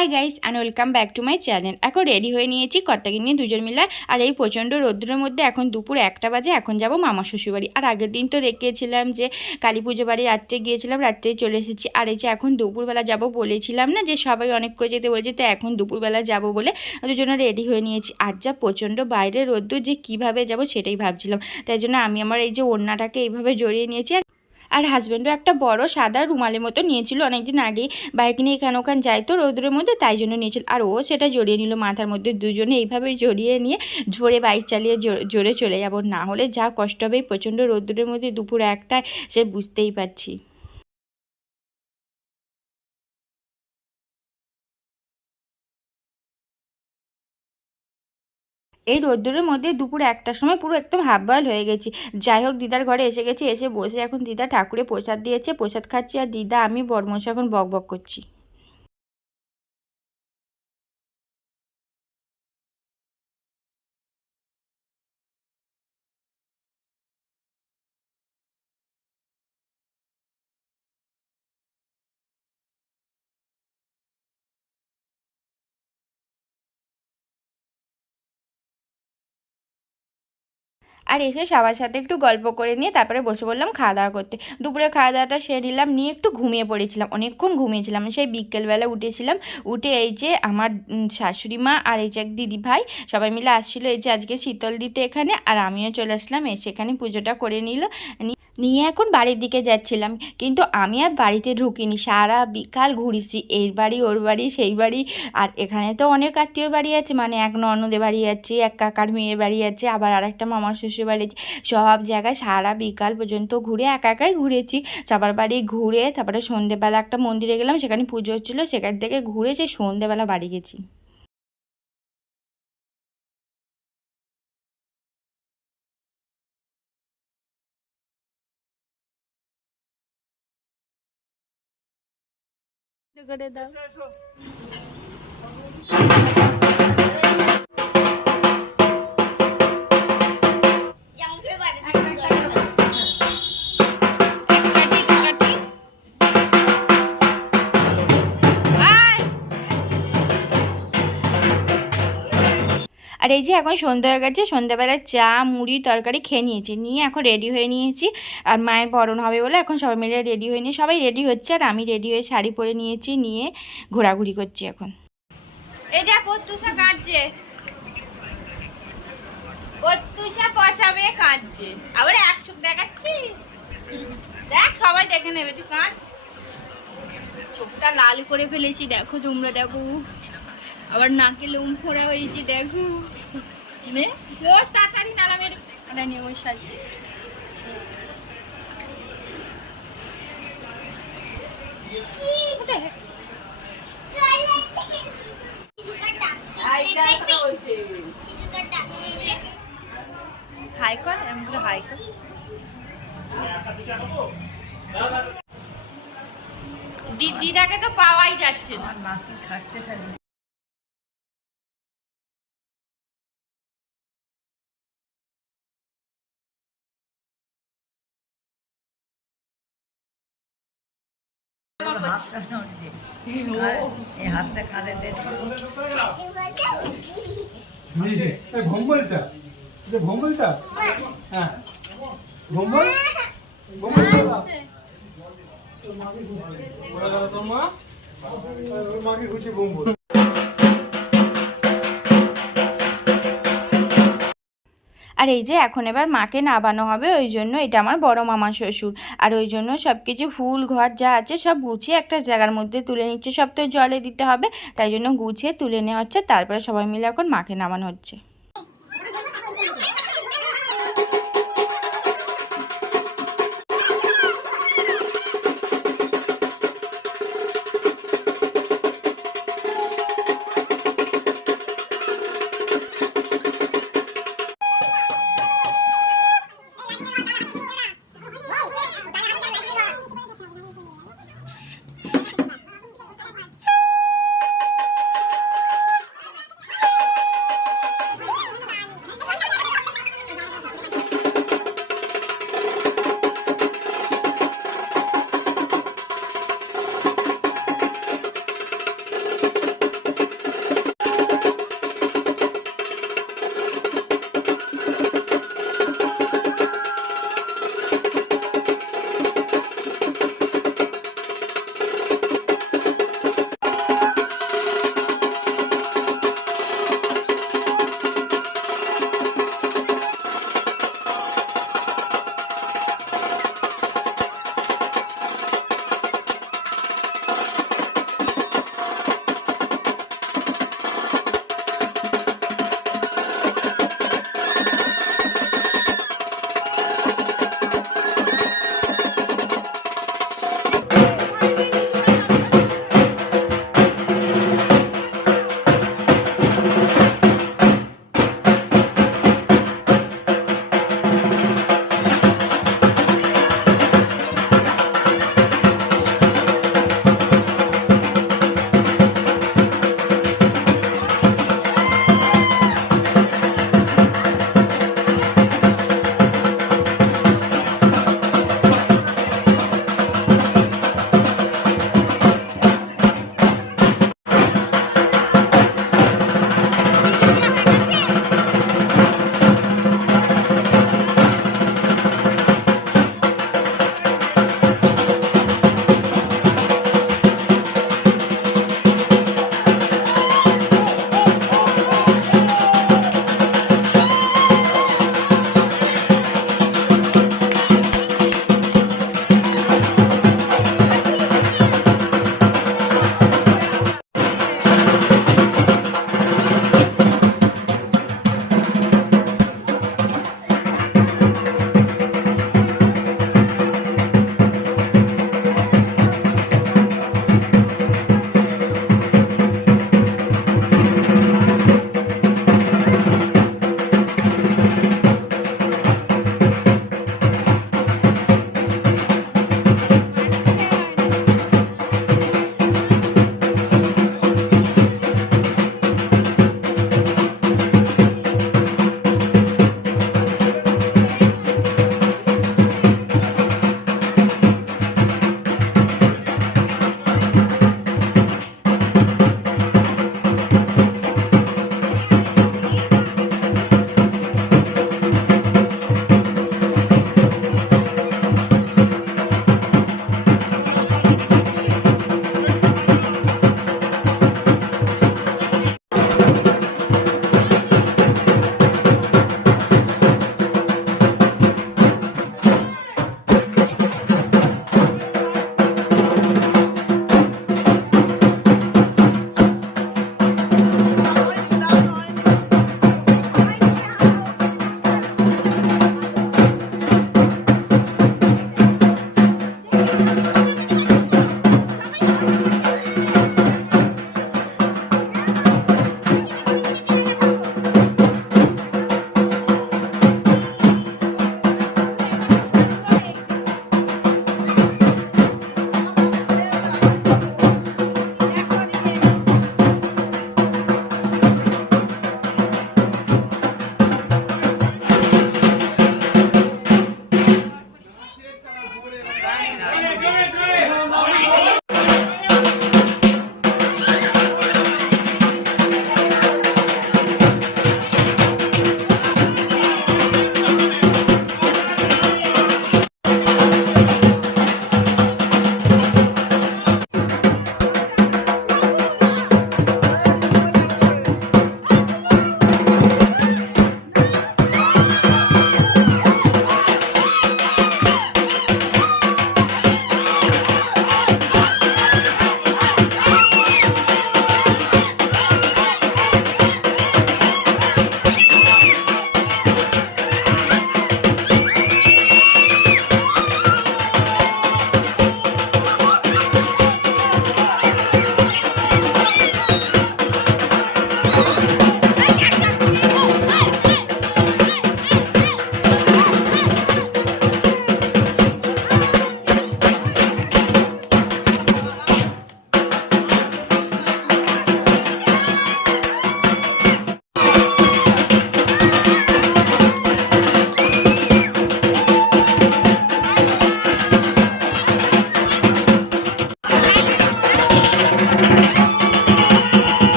Hi guys and welcome back to my channel এখন ready হয়ে নিয়েছি কর্তাকে নিয়ে দুজন মিলে আর এই প্রচণ্ড রৌদ্রের মধ্যে এখন দুপুর একটা বাজে, এখন যাব মামা শ্বশুরবাড়ি। আর আগের দিন তো দেখিয়েছিলাম যে কালী পুজো বাড়ি রাত্রে গিয়েছিলাম রাত্রে চলে এসেছি। আর এই যে এখন দুপুরবেলা যাব বলেছিলাম না যে সবাই অনেক করে যেতে বলেছে তো এখন দুপুরবেলা যাব বলে দুজনে রেডি হয়ে নিয়েছি। আর যা প্রচণ্ড বাইরে রোদ্দুর যে কীভাবে যাব সেটাই ভাবছিলাম। তাই জন্য আমি আমার এই যে ওড়নাটাকে এইভাবে জড়িয়ে নিয়েছি আর আর হাজব্যান্ডও একটা বড় সাদা রুমালের মতো নিয়েছিল অনেকদিন আগে। বাইক নিয়ে এখানে ওখান যায় তো রৌদ্রের মধ্যে তাই জন্য নিয়েছিল। আর ও সেটা জড়িয়ে নিল মাথার মধ্যে। দুজনে এইভাবে জড়িয়ে নিয়ে ঝোরে বাইক চালিয়ে জোরে চলে যাব। না হলে যা কষ্ট হবে প্রচণ্ড রৌদ্রের মধ্যে দুপুর একটায় সে বুঝতেই পারছি। এই রোদ্দুরের মধ্যে দুপুর একটার সময় পুরো একদম হাফ বয়েল হয়ে গেছি। যাই হোক দিদার ঘরে এসে গেছি, এসে বসে এখন দিদা ঠাকুরে প্রসাদ দিয়েছে, প্রসাদ খাচ্ছি আর দিদা, আমি বরমশা এখন বক বক করছি। আর এসে সবার সাথে একটু গল্প করে নিয়ে তারপরে বসে বললাম খাওয়া দাওয়া করতে। দুপুরে খাওয়া দাওয়াটা সেরে নিলাম, নিয়ে একটু ঘুমিয়ে পড়েছিলাম, অনেকক্ষণ ঘুমিয়েছিলাম। সেই বিকেলবেলা উঠেছিলাম, উঠে এই যে আমার শাশুড়ি মা আর এই যে এক দিদি ভাই সবাই মিলে আসছিল, এই যে আজকে শীতল দিতে এখানে, আর আমিও চলে আসলাম, এসে এখানে পুজোটা করে নিল। নিয়ে এখন বাড়ির দিকে যাচ্ছিলাম। কিন্তু আমি আর বাড়িতে ঢুকিনি। সারা বিকাল ঘুরেছি। এই বাড়ি, ওর বাড়ি, সেই বাড়ি। আর এখানে তো অনেক আত্মীয় বাড়ি আছে। মানে এক ননদের বাড়ি আছে, এক কাকার মেয়ের বাড়ি আছে, আবার আরেকটা মামার শ্বশুর বাড়ি আছে। সব জায়গায় সারা বিকাল পর্যন্ত ঘুরে একা একাই ঘুরেছি। সবার বাড়ি ঘুরে তারপরে সন্ধেবেলা একটা মন্দিরে গেলাম। সেখানে পুজো হচ্ছিল। সেখান থেকে ঘুরে সেই সন্ধেবেলা বাড়ি গেছি। করে দাও এই যে এখন সন্ধ্যা হয়ে গেছে সন্ধ্যাবেলায় চা, মুড়ি, তরকারি খেয়ে নিয়েছি। নিয়ে এখন রেডি হয়ে নিয়েছি। আর মায়ের বরণ হবে বলে এখন সবাই মিলে রেডি হয়ে নিয়ে, সবাই রেডি হচ্ছে আর আমি রেডি হয়ে শাড়ি পরে নিয়েছি, নিয়ে ঘোরাঘুরি করছি এখন। এই যে প্রত্যুষা কাঁদছে। প্রত্যুষা পচাবে কাঁদছে। আবার এক চোখ দেখাচ্ছি। দেখ, সবাই দেখে নেবে, তুই কাঁদ। চোখটা লাল করে ফেলেছি, দেখো তোমরা, দেখো। আবার নাকে লোম ফোড়া হয়েছে, দেখো। নে, বস তাড়াতাড়ি নালামের এটা নিয়ে বস সাজছে এমন হাই কর দিদাকে তো পাওয়াই যাচ্ছে না। নাতি খাচ্ছে খালি। হাতটা নড়ছে এই হাতটা কাঁধে এই ভম্বলটা ভম্বলটা হ্যাঁ ভম্বল ভম্বল ওর মাকে খুঁজছে ভম্বল আর এই যে এখন এবার মাকে নাবানো হবে, ওই জন্য এটা আমার বড় মামা শ্বশুর। আর ওই জন্য সব কিছু ফুল, ঘর যা আছে সব গুছিয়ে একটা জায়গার মধ্যে তুলে নিচ্ছে। সব তো জলে দিতে হবে, তাই জন্য গুছিয়ে তুলে নেওয়া হচ্ছে, তারপরে সবাই মিলে এখন মাকে নামানো হচ্ছে।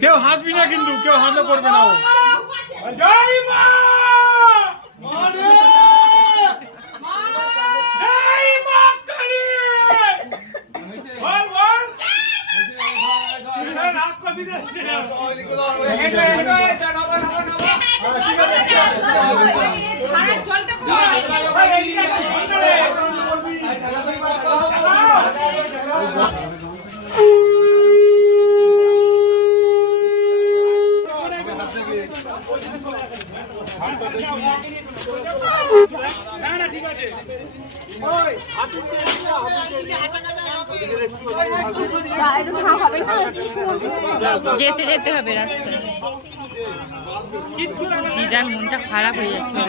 কেউ হাসবি না কিন্তু কেউ হাসলে করবে না জয় মা! যেতে যেতে হবে রাস্তা দিদার মনটা খারাপ হয়ে যাচ্ছে।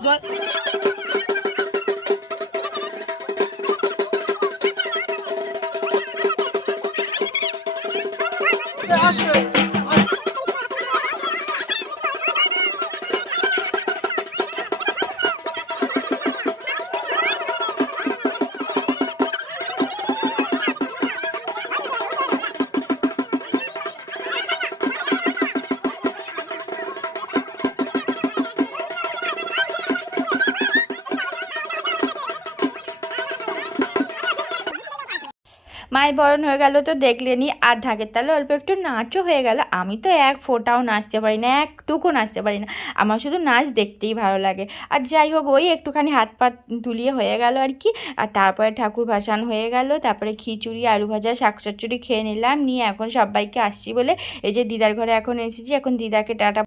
Güzel. মায়ের বরণ হয়ে গেল তো দেখলেনি আর ঢাকের তালে অল্প একটু নাচও হয়ে গেল। আমি তো এক ফোটাও নাচতে পারি না একটুকু নাচতে পারি না। আমার শুধু নাচ দেখতেই ভালো লাগে। আর যাই হোক, ওই একটুখানি হাত পা তুলিয়ে হয়ে গেল আর কি। আর তারপরে ঠাকুর ভাসান হয়ে গেল। তারপরে খিচুড়ি, আলু ভাজা, শাক খেয়ে নিলাম। নিয়ে এখন সবাইকে আসছি বলে এই যে দিদার ঘরে এখন এসেছি। এখন দিদাকে টাটা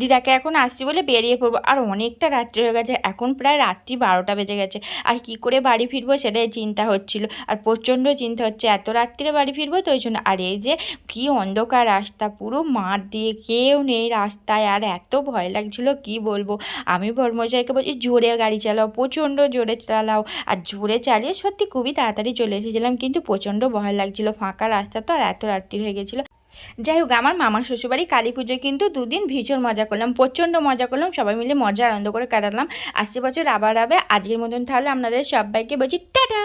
দিদাকে এখন আসছি বলে বেরিয়ে পড়ব। আর অনেকটা রাত্রি হয়ে গেছে, এখন প্রায় রাত্রি বারোটা বেজে গেছে। আর কি করে বাড়ি ফিরবো সেটাই চিন্তা হচ্ছিল। আর প্রচণ্ড চিন্তা হচ্ছে, এত রাত্রিরে বাড়ি ফিরবো তো ওই জন্য। আর এই যে কি অন্ধকার রাস্তা, পুরো মাঠ দিয়ে কেউ নেই রাস্তায়। আর এত ভয় লাগছিল, কি বলব? আমি বর্মশাইকে বলছি, জোরে গাড়ি চালাও, প্রচণ্ড জোরে চালাও। আর জোরে চালিয়ে সত্যি খুবই তাড়াতাড়ি চলে এসেছিলাম, কিন্তু প্রচণ্ড ভয় লাগছিল। ফাঁকা রাস্তা তো আর এত রাত্রি হয়ে গেছিল। যাই হোক, আমার মামার শ্বশুরবাড়ি কালী পুজোয় কিন্তু দুদিন ভীষণ মজা করলাম, প্রচণ্ড মজা করলাম, সবাই মিলে মজা আনন্দ করে কাটালাম। আসছে বছর আবার আবে আজকের মতন তাহলে আপনাদের সবাইকে বলছি টাটা!